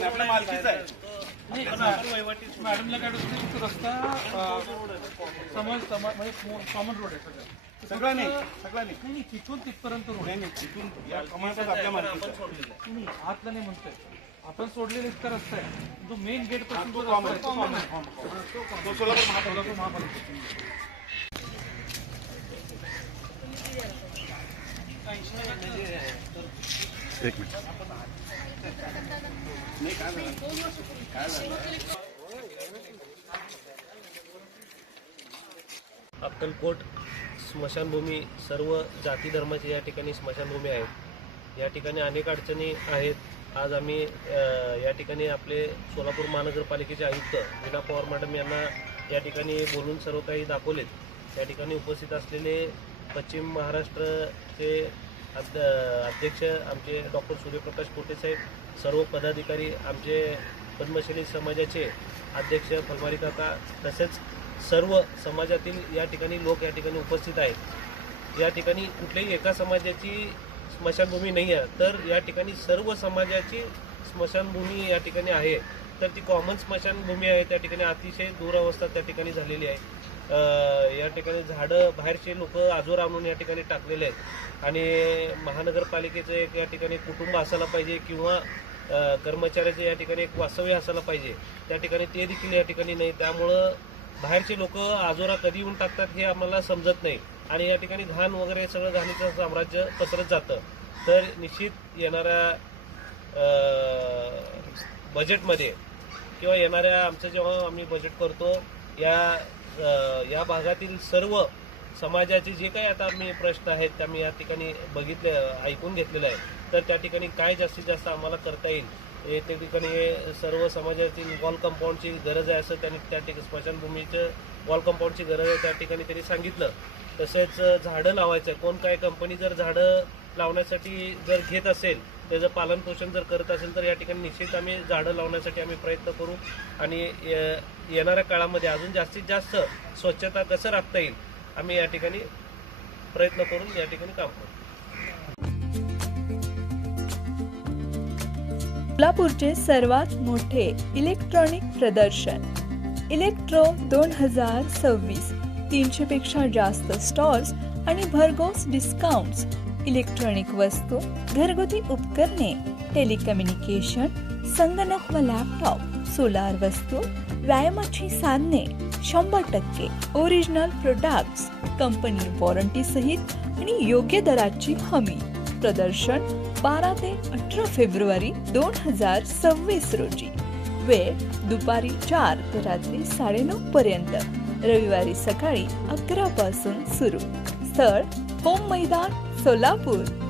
मालकीचा आहे. नाही, मॅडम- मॅडमला काय रस्ता समाज समाज म्हणजे कॉमन रोड आहे सगळं. सगळा नाही सगळा नाही. नाही नाही, तिथून तिथपर्यंत रोड नाही नाही तिथून या कमांडर आपल्या मालकीचा. आहे. नाही आतला नाही म्हणतोय. आपण सोडलेला इतका रस्ता आहे. जो मेन गेटपासून तो कॉमन आहे, कॉमन आहे. सोलापूर महापालिका एक मिनिट. नाही काय झालं काय झालं अक्कलकोट स्मशानभूमी सर्व जाती धर्माची या ठिकाणी स्मशानभूमी आहेत. या ठिकाणी अनेक अडचणी आहेत. आज आम्ही या ठिकाणी आपले सोलापूर महानगरपालिकेचे आयुक्त विना पवार मॅडम यांना या ठिकाणी बोलून सर्व काही दाखवलेत. या ठिकाणी उपस्थित असलेले पश्चिम महाराष्ट्रचे अध अध्यक्ष आमचे डॉक्टर सूर्यप्रकाश पोटे साहेब सर्व पदाधिकारी आमचे पद्मश्री समाजाचे अध्यक्ष फलवारी काका तसेच सर्व समाजातील या ठिकाणी लोक या ठिकाणी उपस्थित आहेत. या ठिकाणी कुठल्याही एका समाजाची स्मशानभूमी नाही आहे. तर या ठिकाणी सर्व समाजाची स्मशानभूमी या ठिकाणी आहे. तर ती कॉमन स्मशानभूमी आहे. त्या ठिकाणी अतिशय दुरावस्था त्या ठिकाणी झालेली आहे. या ठिकाणी झाडं बाहेरचे लोक आजोर आणून या ठिकाणी टाकलेले आहेत. आणि महानगरपालिकेचं एक या ठिकाणी कुटुंब असायला पाहिजे किंवा कर्मचाऱ्याचं कर्मचाऱ्याचे या ठिकाणी एक वास्तव्य असायला पाहिजे. त्या ठिकाणी ते देखील या ठिकाणी नाही. त्यामुळं बाहेरचे लोक आजोरा कधी येऊन टाकतात हे आम्हाला समजत नाही. आणि या ठिकाणी घाण वगैरे सगळं घाणीचं साम्राज्य पसरत जातं. तर निश्चित येणाऱ्या बजेटमध्ये किंवा येणाऱ्या आमचं जेव्हा आम्ही बजेट करतो या या भागातील सर्व समाजाचे जे काही आता मी प्रश्न आहेत त्या मी या ठिकाणी बघितले ऐकून घेतलेले आहे तर त्या ठिकाणी काय जास्तीत जास्त आम्हाला करता येईल हे त्या ठिकाणी हे सर्व समाजातील वॉल कंपाऊंडची गरज आहे असं त्यांनी त्या ठिकाणी स्मशानभूमीचं वॉल कंपाऊंडची गरज आहे त्या ठिकाणी त्यांनी सांगितलं. तसेच झाडं लावायचं आहे. कोण काय कंपनी जर झाडं लावण्यासाठी जर घेत असेल त्याचं पालन पोषण जर करत असेल तर या ठिकाणी निश्चित आम्ही झाडं लावण्यासाठी आम्ही प्रयत्न करू. आणि येणाऱ्या काळामध्ये अजून जास्तीत जास्त स्वच्छता कसं राखता येईल आम्ही या ठिकाणी प्रयत्न करून या ठिकाणी काम करू. सोलापूरचे सर्वात मोठे इलेक्ट्रॉनिक प्रदर्शन इलेक्ट्रो दोन हजार सव्वीस तीनशे पेक्षा जास्त स्टॉल्स आणि भरघोस डिस्काउंट्स इलेक्ट्रॉनिक वस्तू घरगुती उपकरणे टेलिकम्युनिकेशन संगणक व लॅपटॉप सोलार वस्तू व्यायामाची साधने शंभर टक्के ओरिजिनल प्रोडक्ट्स कंपनी वॉरंटी सहित आणि योग्य दराची हमी. प्रदर्शन बारा ते अठरा फेब्रुवारी दोन हजार सव्वीस रोजी. वेळ दुपारी चार ते रात्री साडेनऊ पर्यंत. रविवारी सकाळी अकरा पासून सुरू. स्थळ होम मैदान सोलापूर.